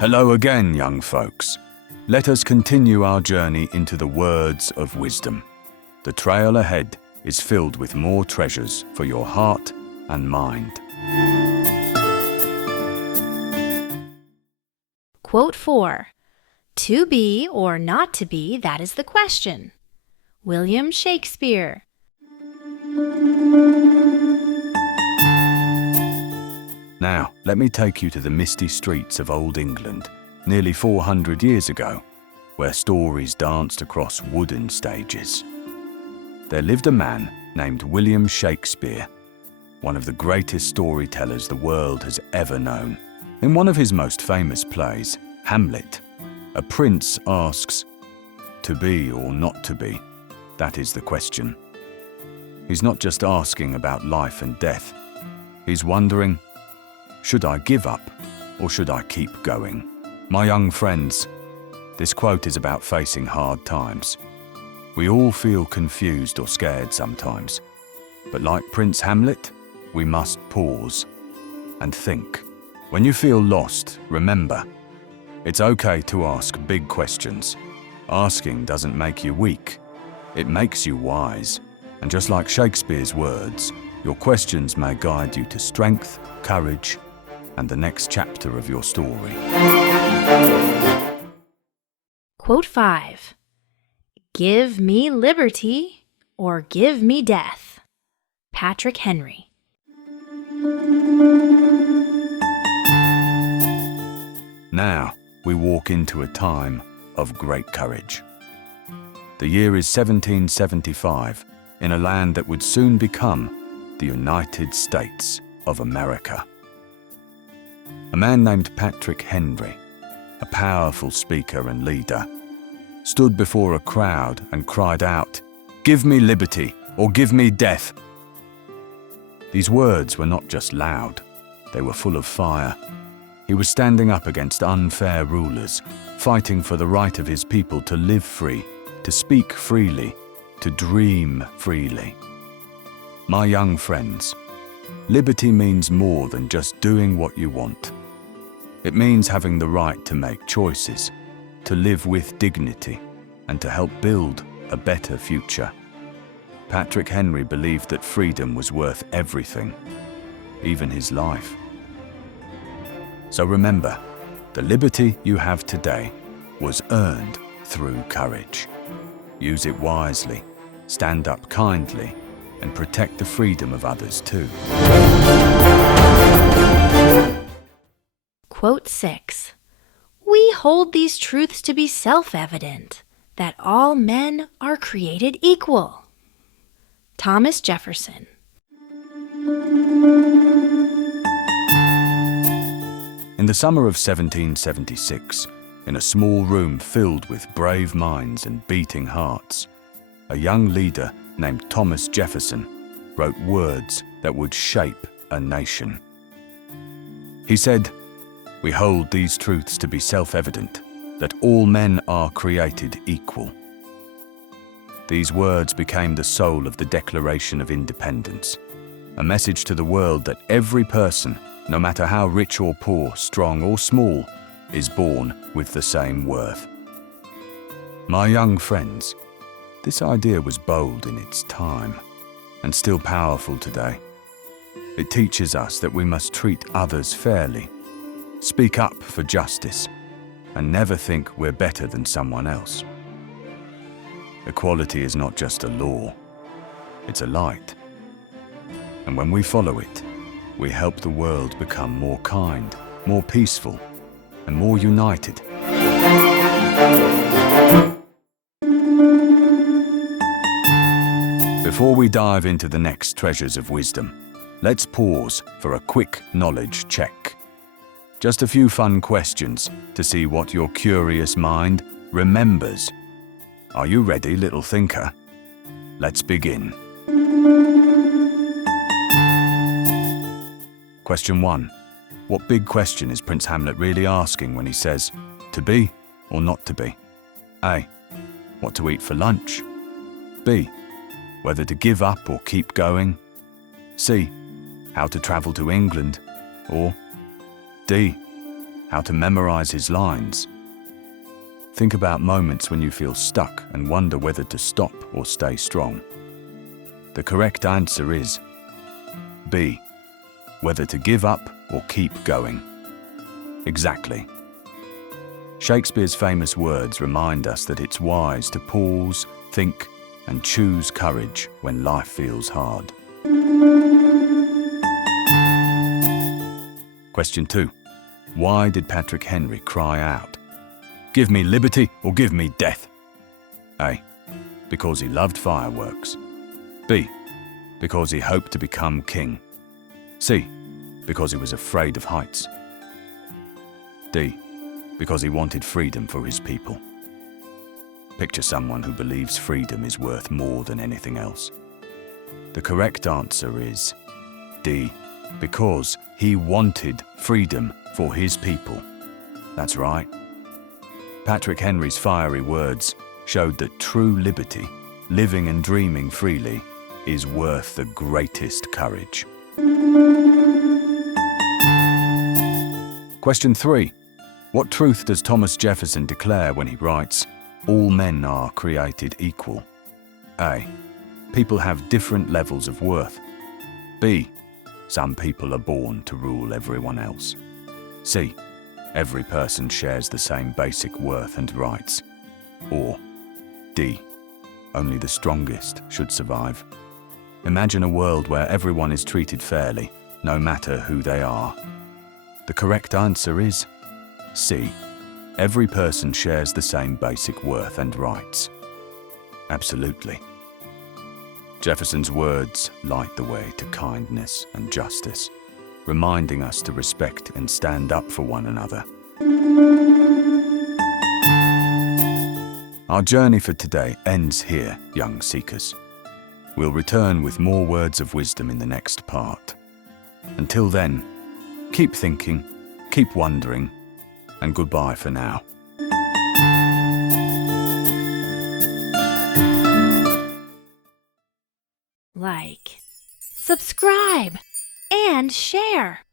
Hello again, young folks. Let us continue our journey into the words of wisdom. The trail ahead is filled with more treasures for your heart and mind. Quote 4. To be or not to be, that is the question. William Shakespeare. Now, let me take you to the misty streets of Old England, nearly 400 years ago, where stories danced across wooden stages. There lived a man named William Shakespeare, one of the greatest storytellers the world has ever known. In one of his most famous plays, Hamlet, a prince asks, "To be or not to be?" That is the question. He's not just asking about life and death. He's wondering, should I give up or should I keep going? My young friends, this quote is about facing hard times. We all feel confused or scared sometimes. But like Prince Hamlet, we must pause and think. When you feel lost, remember, it's okay to ask big questions. Asking doesn't make you weak. It makes you wise. And just like Shakespeare's words, your questions may guide you to strength, courage, and the next chapter of your story. Quote 5. Give me liberty or give me death. Patrick Henry. Now we walk into a time of great courage. The year is 1775, in a land that would soon become the United States of America. A man named Patrick Henry, a powerful speaker and leader, stood before a crowd and cried out, "Give me liberty or give me death." These words were not just loud, they were full of fire. He was standing up against unfair rulers, fighting for the right of his people to live free, to speak freely, to dream freely. My young friends, liberty means more than just doing what you want. It means having the right to make choices, to live with dignity, and to help build a better future. Patrick Henry believed that freedom was worth everything, even his life. So remember, the liberty you have today was earned through courage. Use it wisely, stand up kindly, and protect the freedom of others too. Quote 6. We hold these truths to be self-evident, that all men are created equal. Thomas Jefferson. In the summer of 1776, in a small room filled with brave minds and beating hearts, a young leader named Thomas Jefferson wrote words that would shape a nation. He said, "We hold these truths to be self-evident, that all men are created equal." These words became the soul of the Declaration of Independence, a message to the world that every person, no matter how rich or poor, strong or small, is born with the same worth. My young friends, this idea was bold in its time and still powerful today. It teaches us that we must treat others fairly, speak up for justice, and never think we're better than someone else. Equality is not just a law, it's a light. And when we follow it, we help the world become more kind, more peaceful, and more united. Before we dive into the next treasures of wisdom, let's pause for a quick knowledge check. Just a few fun questions to see what your curious mind remembers. Are you ready, little thinker? Let's begin. Question 1. What big question is Prince Hamlet really asking when he says, to be or not to be? A. What to eat for lunch? B. Whether to give up or keep going? C. How to travel to England? Or D. How to memorize his lines. Think about moments when you feel stuck and wonder whether to stop or stay strong. The correct answer is B. Whether to give up or keep going. Exactly. Shakespeare's famous words remind us that it's wise to pause, think, and choose courage when life feels hard. Question 2. Why did Patrick Henry cry out, "Give me liberty or give me death"? A. Because he loved fireworks. B. Because he hoped to become king. C. Because he was afraid of heights. D. Because he wanted freedom for his people. Picture someone who believes freedom is worth more than anything else. The correct answer is D. Because he wanted freedom for his people. That's right. Patrick Henry's fiery words showed that true liberty, living and dreaming freely, is worth the greatest courage. Question 3. What truth does Thomas Jefferson declare when he writes, "All men are created equal"? A. People have different levels of worth. B. Some people are born to rule everyone else. C. Every person shares the same basic worth and rights. Or D. Only the strongest should survive. Imagine a world where everyone is treated fairly, no matter who they are. The correct answer is C. Every person shares the same basic worth and rights. Absolutely. Jefferson's words light the way to kindness and justice, reminding us to respect and stand up for one another. Our journey for today ends here, young seekers. We'll return with more words of wisdom in the next part. Until then, keep thinking, keep wondering, and goodbye for now. Like, subscribe, and share.